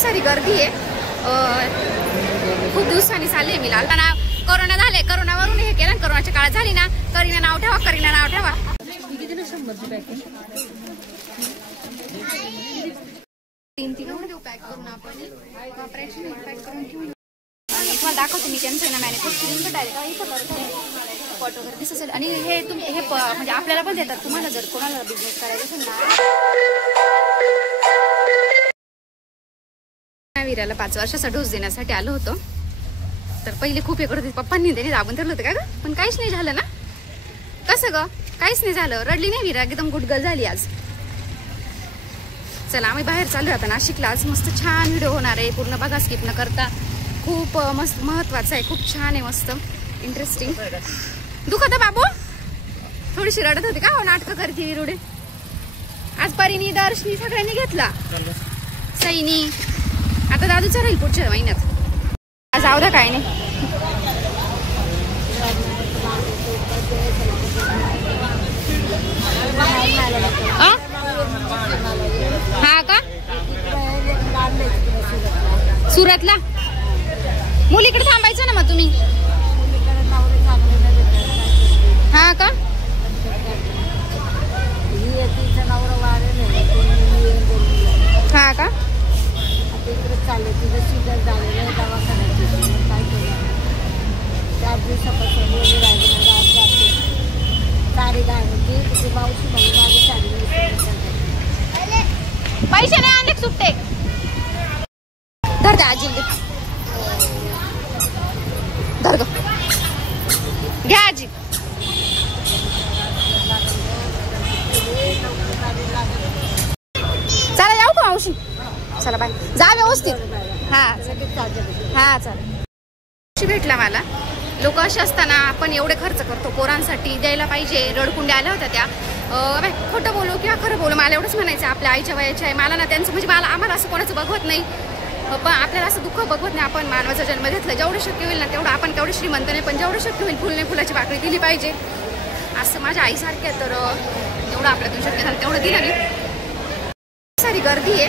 सारी गर्दी आहे. खूप दिवसांनी चालली मी लालपणा. कोरोना झाले, कोरोनावरून हे केलं. कोरोनाच्या काळात झाली ना, करीना नाव ठेवा, करीना नाव ठेवा. पॅक करून आपण पॅक करून ठेवून तुम्हाला दाखवते मी. त्यांचं ना मॅन्युफॅक्चरिंग डायरेक्ट इथं करते फोटो वगैरे दिसत असेल. आणि हे तुम्ही हे म्हणजे आपल्याला पण देतात. तुम्हाला जर कोणाला बिझनेस करायचा असेल ना, वीराला 5 वर्षाचा डोस देण्यासाठी आलो होतो. तर पहिले खूप हे करत होते. पप्पांनी त्याने दाबून धरलं होतं का ग, पण काहीच नाही झालं ना. कसं ग, काहीच नाही झालं. रडली नाही वीरा, एकदम गुडगल झाली आज. चला आम्ही बाहेर चालू आता नाशिकला. आज मस्त छान व्हिडिओ होणार आहे, पूर्ण बघा स्किप न करता. खूप मस्त महत्वाचं आहे, खूप छान आहे, मस्त इंटरेस्टिंग. दुखत बाबू, थोडीशी रडत होती का. हो नाटकं करते विरुडे. आज परीनी, दर्शनी सगळ्यांनी घेतला. सईनी आता दादूचा राहील पुढच्या महिन्यात. आज आवडा काय नाही. हा का, सुरतला मुलीकडे थांबायचं ना मग तुम्ही. हा का, हा का, चालले तिथं सीजर झालेलं दवाखान्याची. काय केलं 4 दिवसापासून बोलू राहिले. साडी घालून तिथे मावशी म्हणजे माझी साडी पैसे नाही आणले सुट्टे. धर द्या आजी, धर ग, घ्या आजी. चला जाऊ का मावशी. चला बाय, जा व्यवस्थित. हा हा चालेल. भेटला मला. लोक असे असताना आपण एवढे खर्च करतो पोरांसाठी, द्यायला पाहिजे. रडकुंड्या आल्या होत्या त्या. खोटं बोलू किंवा खरं बोलू, मला एवढंच म्हणायचं आपल्या आईच्या वयाच्या आहे. मला ना त्यांचं म्हणजे आम्हाला असं कोणाचं बघवत नाही, पण आपल्याला असं दुःख बघवत नाही. आपण मानवाचा जन्म घेतला, जेवढं शक्य होईल ना तेवढं. आपण तेवढं श्रीमंत नाही, पण जेवढं शक्य होईल फुलने फुलाची पाकळी दिली पाहिजे. असं माझ्या आईसारख्या. तर एवढं आपल्यातून शक्य झालं तेवढं दिलं नाही. सारी गर्दी आहे.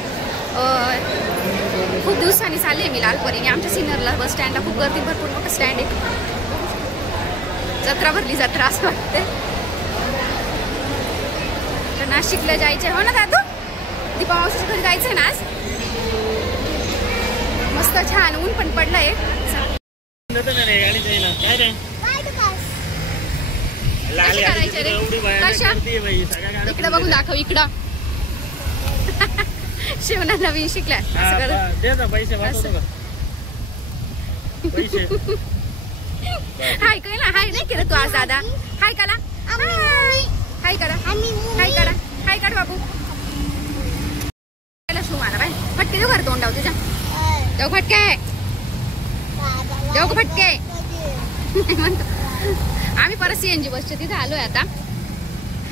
खूप दिवसांनी चालली आहे मी लालपरीने. आमच्या सिनियरला बस स्टँडला खूप गर्दी, भरपूर मोठं स्टँड आहे. जत्रा भरली, जत्रा असं वाटते. तर नाशिकला जायचंय. हो ना दादू, दीपा मावशीच्या घरी जायचंय ना आज. मस्त छान ऊन पण पडलंय. इकडं बघून दाखव, इकडं. शिवना नवीन शिकलाय. हाय केला, हाय नाही केलं तू आज दादा. हाय करा, हाय करा, हाय करा, हाय काढ बाबू. शू मला बाय फटके देऊ घर तोंडाव तुझ्या. देऊ फटके, देऊ फटके म्हणतो. आम्ही परत CNG बसच्या तिथे आलोय आता.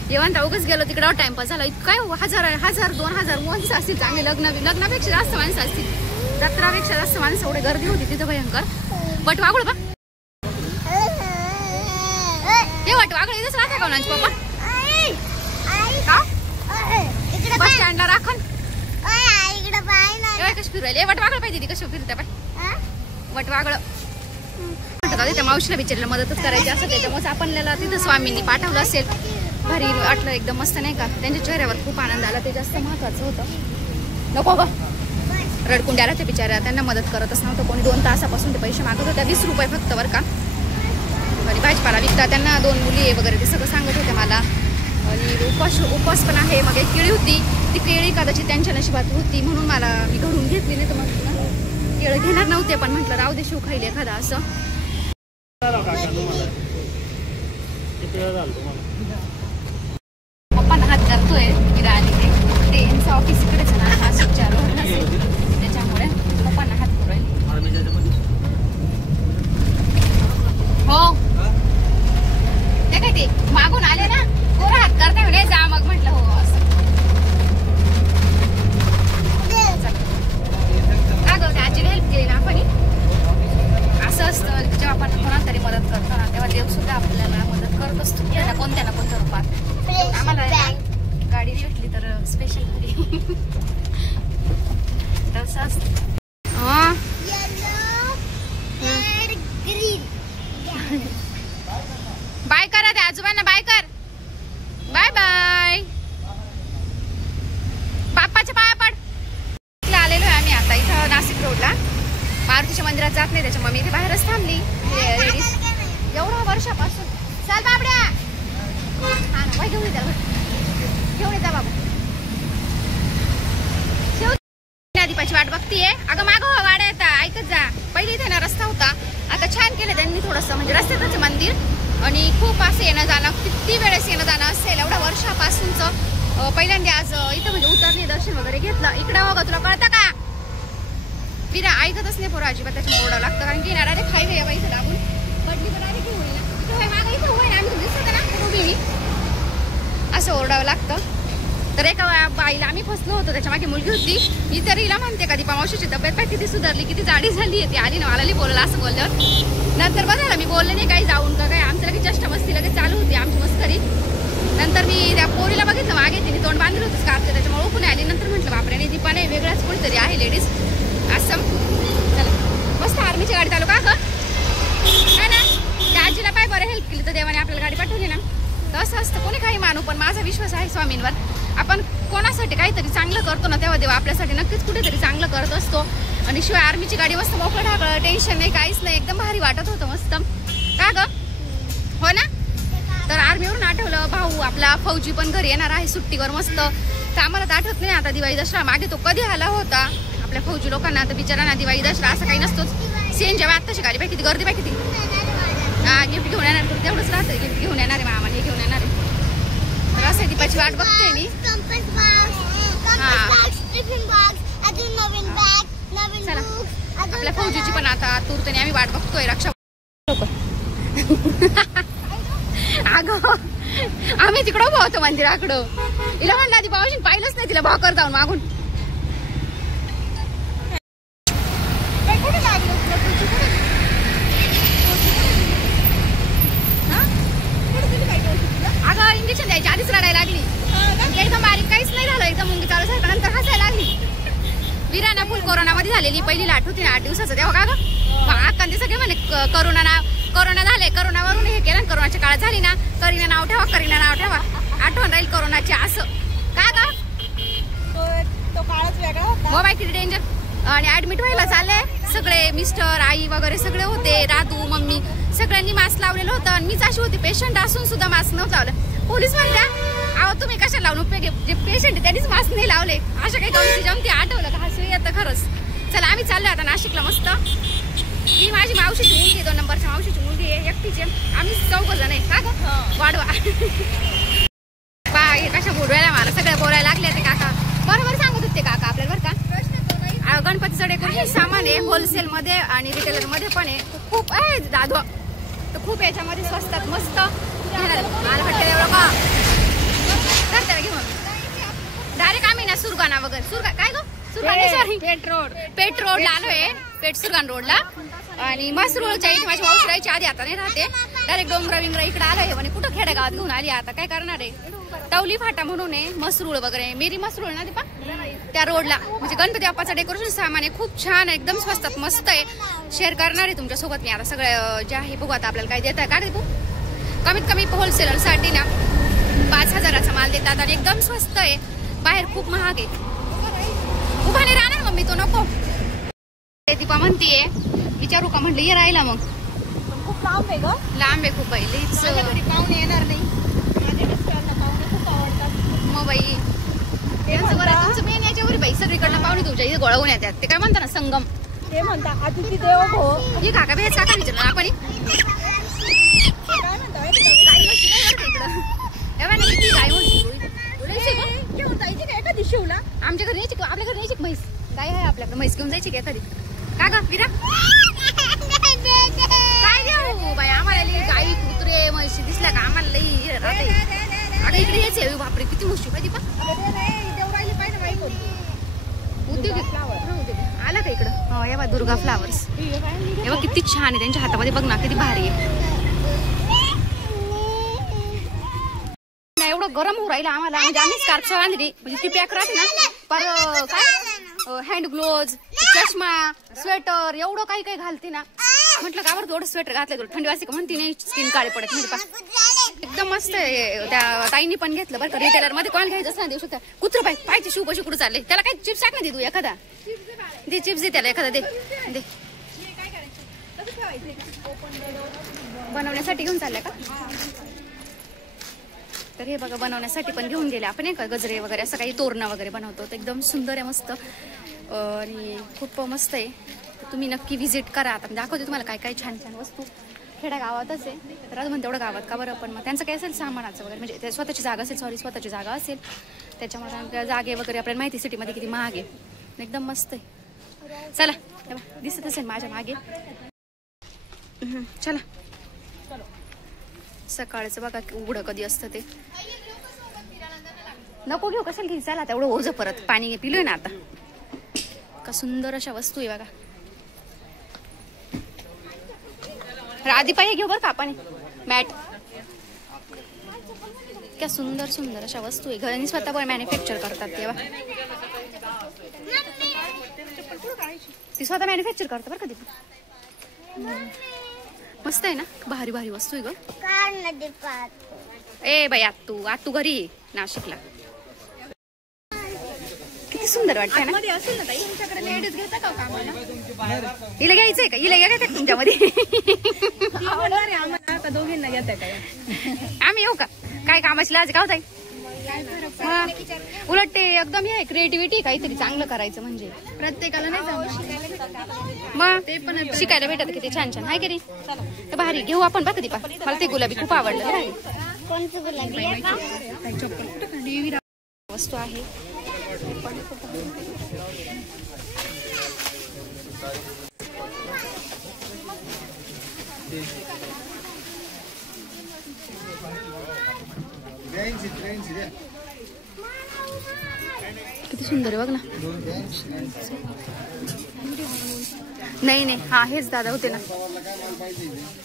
येऊन उगाच गेलो तिकडं, टाइमपास झाला. काय 1000-2000 माणसं असतील. चांगली लग्नापेक्षा जास्त माणसं असतील. जत्रापेक्षा जास्त माणसं. एवढी गर्दी होती तिथं भयंकर. बट वागळ बा, हे वाट वागळ इथंच राहता का कोणाची पप्पा. बस स्टँडला राखण कशी फिरायला. वट वागळ पाहिजे ती कशी फिरते पाय. वट वागळ म्हणतात त्या मावशीला बिचारीला मदतच करायची असं. त्याच्यामुळे आपल्याला तिथं स्वामींनी पाठवलं असेल. भारी वाटलं एकदम मस्त नाही का. त्यांच्या चेहऱ्यावर खूप आनंद आला, ते जास्त महत्वाचं होतं. नको ग, रडकुंड्याला त्या बिचाऱ्या त्यांना मदत करतच नव्हतं कोणी. 2 तासापासून ते पैसे मागत होत्या. 20 रुपये फक्त बरं का. आणि भाजीपाला विकता. त्यांना 2 मुली आहे वगैरे ते सगळं सांगत होते मला. आणि उपवास पण आहे. मग एक केळी होती, ती केळी कदाचित त्यांच्या नशिबात होती म्हणून मी घडून घेतली. नाही तर मग केळं घेणार नव्हते, पण म्हटलं राहू दे, शिव खाईल एखादा असं. पप्पा हात करतोय विरा आली ते यांचं ऑफिस इकडेच ना नाशिकच्या रोडला, त्याच्यामुळे पप्पांना हात करूय. हो ते काय ते मागून आले ना, पोरं हात करता म्हणे जा. मग म्हटलं हो असं. आजीने हेल्प केली ना आपण. असं असतं जेव्हा आपण कोणाला तरी मदत करतो ना, तेव्हा देव सुद्धा आपल्याला मदत करत असतो कोणत्या ना कोणत्या रूपात. आम्हाला गाडी भेटली तर स्पेशल तसं असतं. आजोबांना बाय कर. Bye bye. बाप्पाच्या पाया पड. आलेलो आहे आम्ही आता इथं नाशिक रोडला. मारुतीच्या मंदिरात जात नाही त्याच्यामुळे मी इथे बाहेरच थांबली. लेडीज एवढ्या वर्षापासून. चल बाबड्या. हा ना, घेऊन येत्या घेऊन येत्या बाबा. दीपाची वाट बघतीये. अगं मागं गाड्या येतात, ऐकत जा. पहिले इथे ना रस्ता होता, आता छान केलं त्यांनी थोडंसं, म्हणजे रस्त्यातच मंदिर आणि खूप असं येणं जाणं, किती वेळेस येणं जाणं असेल एवढ्या वर्षापासूनचं. पहिल्यांदा आज इथं म्हणजे उतरली, दर्शन वगैरे घेतलं. इकडे हो ग, तुला कळतं का? विरा ऐकतच नाही पोरं अजिबात. त्याच्यामुळे ओरडावं लागतं, कारण की डायरेक्ट हायवे आहे इथं लागून. पडली तर डायरेक्ट होईल ना. इथं मागं इथं होईल, आम्ही दिसत ना उभी मी, असं ओरडावं लागतं. तर एका बाईला आम्ही फसलो होतो, त्याच्या मागे मुलगी होती. मी तरी हिला म्हणते का दीपा मावशीची तब्येत काय किती सुधारली, किती जाडी झाली आहे. ती आली ना मला बोलला असं बोलल्यावर. नंतर बघा मी बोलले नाही काही जाऊन का काय, आमच्या लगेच जस्ट मस्ती लगेच चालू होती आमची मस्करी. नंतर मी त्या पोरीला बघितलं मागे, तिने तोंड बांधलं होतं स्कार्फचं, त्याच्यामुळे ओळखून आली. नंतर म्हटलं बापरे नाही दीपा नाही, वेगळाच कोणीतरी आहे लेडीज असं. चला मस्त आर्मीची गाडी चालू का गं ना. त्या आजीला पाय बरं हेल्प केली तर देवाने आपल्याला गाडी पाठवली ना. तसं असतं, कोणी काही मानू, पण माझा विश्वास आहे स्वामींवर. आपण कोणासाठी काहीतरी चांगलं करतो ना, तेव्हा देव आपल्यासाठी नक्कीच कुठेतरी चांगलं करत असतो. आणि शिवाय आर्मीची गाडी मस्त मोकळं ढाकळं, टेन्शन नाही, काहीच नाही, एकदम भारी वाटत होतं मस्त का ग. हो ना. तर आर्मीवरून आठवलं, भाऊ आपला फौजी पण घरी येणार आहे सुट्टीवर मस्त. तर आम्हाला तर आठवत नाही आता दिवाळी दसरा मागे तो कधी आला होता आपल्या फौजी लोकांना. तर बिचारांना दिवाळी दसरा असं काही नसतोच. सेन जेव्हा आत्ताची गाडी पाहिजे, किती गर्दी पाहिजे, किती हा गिफ्ट घेऊन येणार, तेवढंच राहतं. गिफ्ट घेऊन येणार आहे मामा, हे घेऊन येणार आहे. तर असं दीपाची वाट बघते मी. चला आपल्या फौजीची पण आता तूर्तने आम्ही वाट बघतोय. रक्षा अगं आम्ही तिकडं उभं होतो मंदिराकडं. हिला म्हणलं आधी भाऊजीने पाहिलंच नाही, तिला भाकर जाऊन मागून. अगं इंजेक्शन द्यायची आधीच रडायला लागली. एकदम बारीक काहीच नाही झालं, एकदम मुंगी चालू झाली, नंतर हसायला लागली. विराना फुल कोरोनामध्ये झालेली, पहिली लाट होती ना 8 दिवसाचं, तेव्हा का गं अक्का ते सगळे म्हणे कोरोना झाले, कोरोनावरून हे केलं. कोरोनाच्या काळात झाली ना, करीना नाव ठेवा, करीना नाव ठेवा, आठवण राहील कोरोनाची असं का गं. तो काळच वेगळा होता. हो बाई किती डेंजर. आणि ऍडमिट व्हायला चालले सगळे, मिस्टर आई वगैरे सगळे होते, राधू मम्मी सगळ्यांनी मास्क लावलेलं होतं. आणि मीच अशी होती पेशंट असून सुद्धा मास्क नव्हतं लावलं. पोलीस म्हणल्या अहो तुम्ही कशाला लावून उपयोग, जे पेशंट आहे त्यांनीच मास्क नाही लावले. अशा काही गमती जमती आठवलं का हसू येतं खरंच. चला आम्ही चाललोय आता नाशिकला मस्त. ही माझी मावशीची मुलगी, 2 नंबरच्या मावशीची मुलगी आहे, एकटीची. आम्ही 4 जण आहे का गं वाढवा. हे कशा बोलवायला मला सगळ्या बोलायला लागले ते काका. बरोबर सांगत होते काका आपल्याला बरं का. गणपतीचं डेकोरेशन सामान आहे होलसेल मध्ये आणि रिटेलर मध्ये पण आहे. खूप आहे दादू, तर खूप याच्यामध्ये स्वस्तात मस्त मला वाटतं एवढं का करता घेऊन. डायरेक्ट आम्ही ना सुरगाणा वगैरे सुरगा काय गं सॉरी पेट रोडला आलोय. पेट सुरगाण रोडला. आणि मसरूळच्या इथे माझी मावशी राहायची आधी, आता नाही राहते. डायरेक्ट डोंगरा विंगरा इकडे आलोय. म्हणे कुठं खेडेगावात घेऊन आली, आता काय करणार आहे. टवली फाटा म्हणून आहे मसरूळ वगैरे, मेरी मसरूळ ना दीपा, त्या रोडला. म्हणजे गणपती बाप्पाचं डेकोरेशन सामान आहे, खूप छान आहे, एकदम स्वस्तात मस्त आहे. शेअर करणार आहे तुमच्यासोबत मी आता सगळं जे आहे. बघू आता आपल्याला काय देत आहे का रे तू. कमीत कमी होलसेलर साठी ना 5,000चा माल देतात आणि एकदम स्वस्त आहे. बाहेर खूप महाग आहे. उभा नाही राहणार मम्मी तो नको. दीपा म्हणतीये विचारू का, म्हटलं ये राहिला. मग खूप लांब आहे ग, लांब आहे खूप. पाहुणे येणार नाही, खूप आवडतात मग बाई. तुमचं मेन याच्यावर बाई सगळीकडनं पाहुणे तुमच्या इथे गोळा होऊन येतात. ते काय म्हणतात ना संगम, ते म्हणतात अतिथी देवो भव. हे काका बेच काका विचारलं आपण काय म्हणता गाई म्हशी काय करते इकडं. एवढा नाही किती गाई म्हशी घेऊन जायची का एखादी शिवला. आमच्या घरी यायची, आपल्या घरी यायची म्हैस. गाय आहे आपल्याकडे, म्हैस घेऊन जायची का एखादी का ग विरा. काय देऊ बाई आम्हाला गाई कुत्रे म्हशी दिसल्या का आम्हाला लई राहते. अगं इकडे यायचे बापरे किती म्हशी पाहिजे पा. उद्योग आला का इकडं. हो या बा दुर्गा फ्लावर्स, हे बघ किती छान आहे. त्यांच्या हातामध्ये बघ ना किती भारी आहे. एवढं गरम होऊ राहिलं आम्हाला, म्हणजे आम्ही स्कार्फ बांधली, म्हणजे ती पॅक राहते ना. पर काय हँड ग्लोव्ज, चष्मा, स्वेटर एवढं काही घालते ना. म्हटलं का बरं थोडं स्वेटर घातलं, थोडं थंडी वाजते का म्हणते नाही, स्किन काळे पडत म्हणजे एकदम मस्त आहे. त्या ताईनी पण घेतलं बरं का. रिटेलर मध्ये कोणाला घ्यायचं असं देऊ शकता. कुत्र पाहिजे शिव पशी कुठं चालले. त्याला काही चिप्स टाक ना दे तू एखादा. दे चिप्स दे त्याला एखादा दे दे. बनवण्यासाठी घेऊन चाललंय का. तर हे बघा बनवण्यासाठी पण घेऊन गेले आपण. का गजरे वगैरे असं काही तोरणं वगैरे बनवतो. तर एकदम सुंदर आहे मस्त आणि खूप मस्त आहे. तुम्ही नक्की व्हिजिट करा. आता दाखवते तुम्हाला काय काय छान छान वस्तू. खेड्या गावातच आहे तर आज म्हणते तेवढं गावात का बरं. पण मग त्यांचं काय असेल सामानाचं वगैरे म्हणजे स्वतःची जागा असेल. स्वतःची जागा असेल त्याच्यामुळे जागे वगैरे आपल्याला माहिती सिटीमध्ये किती महाग आहे. एकदम मस्त आहे. चला दिसत असेल माझ्या मागे. चला सकाळचं बघा उघडं कधी असतं ते. नको घेऊ कशाला घे. चला तेवढं ओझं परत पाणी पिलोय ना आता. का सुंदर अशा वस्तू आहे बघा. आधी पाहिजे घेऊ बरं का आपण मॅट. क्या सुंदर सुंदर अशा वस्तू आहे. घरांनी स्वतः पण मॅन्युफॅक्चर करतात तेव्हा. ती स्वतः मॅन्युफॅक्चर करतात बरं का ती. मस्त आहे ना. भारी भारी वस्तू आहे ग. ए बाई आतू घरी ये नाशिकला. किती सुंदर वाटतंय ना. तुमच्याकडे लेडीज घेता का कामाला. हिला घ्यायचंय का. हिला घ्यायचं का तुमच्यामध्ये. दोघींना घेताय काय. आम्ही येऊ का काय कामाची लाज का होताय. उलट ते एकदम हे क्रिएटिव्हिटी काहीतरी चांगलं करायचं म्हणजे प्रत्येकाला नाही मग ते पण शिकायला भेटत किती छान छान आहे की नाही. तर भारी घेऊ आपण बघ दीपा. मला ते गुलाबी खूप आवडलं. वस्तू आहे किती सुंदर आहे बघ ना. नाही हा हेच दादा होते ना.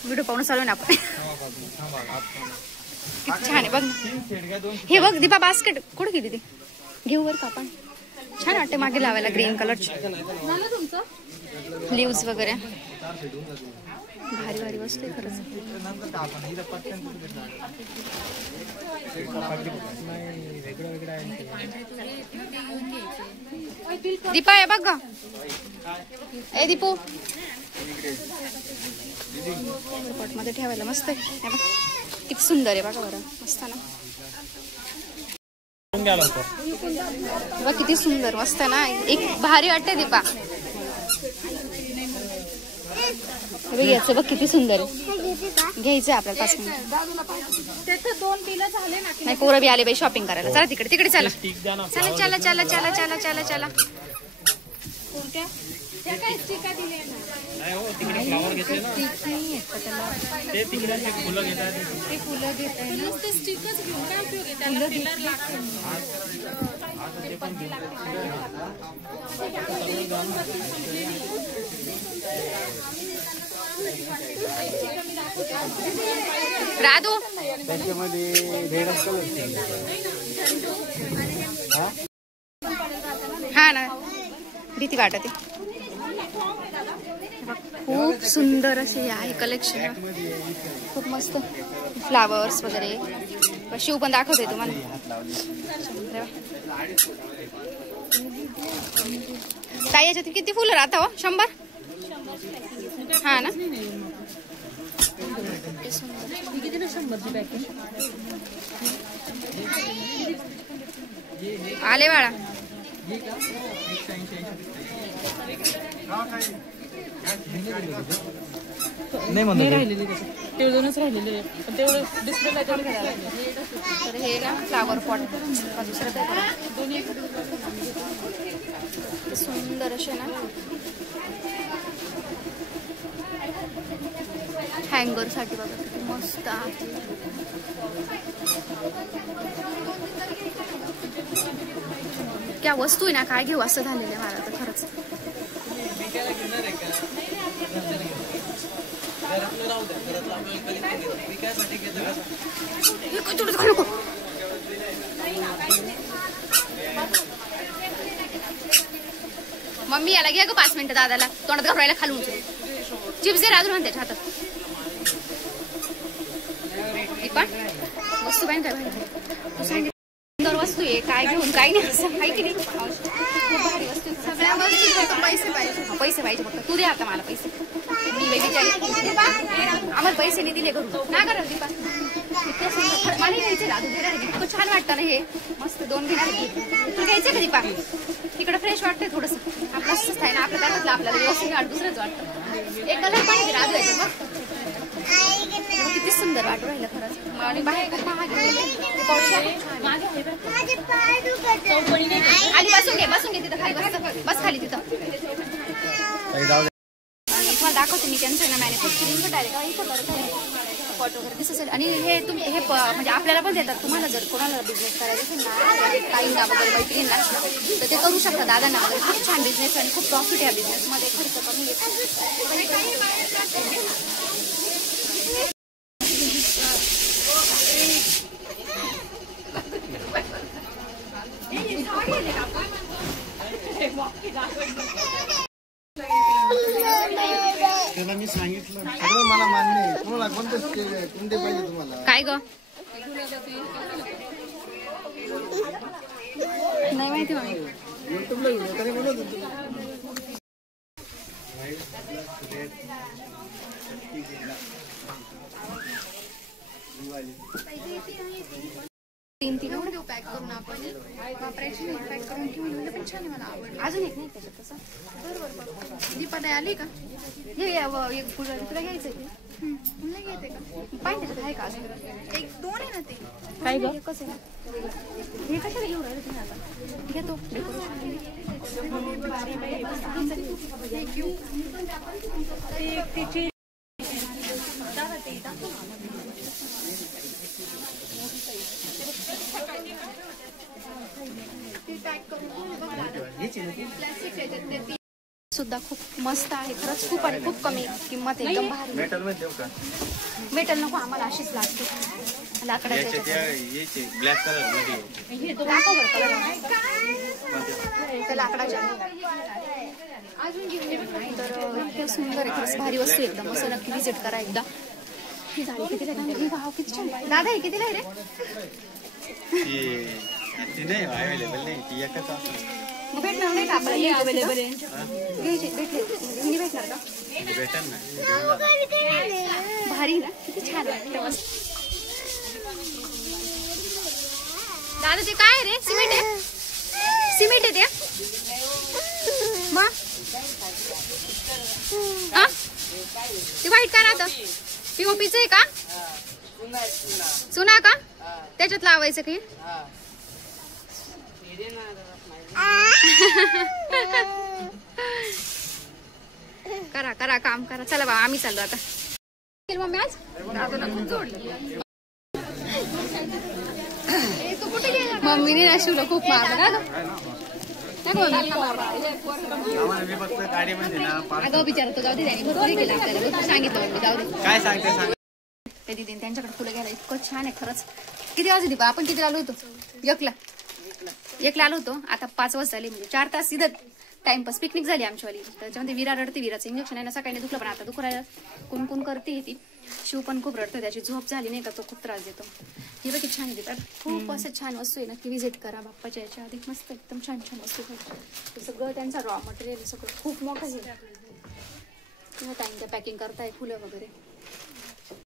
व्हिडिओ पाहून चालू ना आपण. किती छान आहे बघ ना. हे बघ दीपा बास्केट कुठे गेली ती. घेऊ बर का आपण. छान वाटते मागे लावायला ग्रीन कलरची लिव्स वगैरे. भारी भारी वस्तू आहे खरंच. दीपा आहे बघ ग. ए दीपू मध्ये ठेवायला मस्त आहे. किती सुंदर आहे बघा बरं. मस्त ना. किती सुंदर मस्त ना. एक भारी वाटते दीपा. घ्यायचं बघ किती सुंदर आहे. घ्यायचं आपल्याला 5 मिनिट. 2 बिलं झाले ना. नाही पोरं बी आले बाई शॉपिंग करायला. चला तिकडे चला चला चला चला चला चला चला चला. काय स्टिका दिले ना. तिकडे फ्लावर घेतले ना ते तिकडे फुलं घेतात. ते फुलं घेतात नुसते स्टिकच घेऊन काय उपयोग आहे. त्याला पिलर लागतो. राधू त्याच्यामध्ये रेड असतं. हा ना भीती वाटते. खूप सुंदर असे आहे कलेक्शन. खूप मस्त फ्लावर्स वगैरे. शिव पण दाखवते तुम्हाला. ताई याच्यात किती फुलं राहता हो. 100 हा ना. आले बाळा. नाही राहिलेली तेवढूनच राहिलेले पण तेवढं डिस्प्लेला तेवढं घ्यायला. तर हे ना फ्लावर पॉट सुंदर असे ना. हँगर साठी बघा किती मस्त आहे. क्या वस्तू आहे ना. काय घेऊ असं झालेलं आहे मला तर खरंच. मम्मी याला घ्या ग 5 मिनिटं दादाला तोंडात घाबरायला खालून. चिप्स दे राजू म्हणते हातात. वस्तू काय काय तू सांगितलं सुंदर वस्तू आहे, काय घेऊन काय नाही असं आहे की नाही. खूप भारी वस्तू आहे. सगळ्या वस्तू फक्त पैसे पाहिजे. पैसे पाहिजे फक्त. तू दे आता मला पैसे. मी वेगळी आम्हाला पैसे नाही दिले घरून ना करा दीपा. इतकं सुंदर मला घ्यायचं दादू घेणार. इतकं छान वाटतं ना हे. मस्त 2 घेणार. तुला घ्यायचं का दीपा? इकडं फ्रेश वाटतंय थोडंसं. आपलं असंच आहे ना आपलं त्यातलं आपल्याला व्यवस्थित वाट दुसरंच वाटतं. एक कलर पाहिजे राजू आहे बघ. किती सुंदर वाटू राहिलं खरंच. आणि बाहेर खूप महाग आधी बसून घे तिथं खाली बस खाली तिथं. तुम्हाला दाखवते मी त्यांचं ना मॅन्युफॅक्चरिंग डायरेक्ट फोटो वगैरे दिसत असेल. आणि हे तुम्ही हे म्हणजे आपल्याला पण देतात. तुम्हाला जर कोणाला बिझनेस करायचा असेल ना ताईंना वगैरे मैत्रिणींना तर ते करू शकता. दादांना वगैरे खूप छान बिझनेस आणि खूप प्रॉफिट आहे बिझनेसमध्ये. खर्च कमी येतो. त्याला मी सांगितलं सगळं मला मान्य आहे. तुम्हाला कोणते पाहिजे तुम्हाला? काय ग नाही माहिती मला. युट्यूबला व्हिडिओ तरी बनवत होतो. तीन एवढं पॅक करून आपण वापरायची नाही. पॅक करून ठेवून पण छान मला आवडलं. अजून एक नाही त्याच्यात तसं. बरोबर दीपा ताई आली का? हे एक तुला घ्यायचं तुला घेते का? पाहिजे त्याच्यात आहे का अजून? 1-2 आहे ना ते. काय ग कसं आहे हे कशाला घेऊन राहिले तुम्ही आता? घेतो सुद्धा खूप मस्त आहे खरंच. खूप आणि खूप कमी किंमत एकदम भारी. मेटल मध्ये देऊ का? मेटल नको आम्हाला अशीच लागते लाकडाची. ब्लॅक कलर मध्ये लाकडाच्या अजून तर इतकं सुंदर आहे खरंच. भारी वस्तू एकदम. असं नक्की विजिट करा एकदा. ही झाडी कितीला आहे? भाव किती छान. दादा हे कितीला आहे रे? नाही अवेलेबल नाही ती एकच असते. मग भेटणार नाही का आपल्याला? अवेलेबल आहे भेटणार का? भेटेल ना. भारी ना किती छान वाटतं. दादा ते काय रे? सिमेंट आहे? सिमेंट आहे ते मग ते व्हाईट का राहतं? पीओपीचं आहे का? चुना का? त्याच्यात लावायचं की? करा करा काम करा. चला बाबा आम्ही चाललो आता. मम्मी आज मम्मीने ना शिवलं खूप मारलं अगं विचारतो जाऊ दे. त्यांनी केलं आपल्याला सांगितलं जाऊ दे. काय सांगते ते दिदीने त्यांच्याकडे फुलं घ्यायला इतकं छान आहे खरंच. किती वाजता दीपा आपण किती आलो होतो? एकला आलो होतो. आता 5 वाजता आली. म्हणजे 4 तास सीधं टाइमपास. पिकनिक झाली आमच्यावाली. त्याच्यामध्ये विरा रडते. विराचं इंजेक्शन आहे ना. सकाळी दुखलं पण आता दुखरायला कुण करते ती. शिव पण खूप रडतो. त्याची झोप झाली नाही का तो खूप त्रास देतो. हे बघ छान देतात. खूप असं छान वस्तू आहे नक्की विजिट करा बाप्पाच्या याच्या आधी. मस्त एकदम छान छान वस्तू सगळं त्यांचा रॉ मटेरियल सगळं खूप मोठं आहे. टाइम त्या पॅकिंग करताय फुलं वगैरे.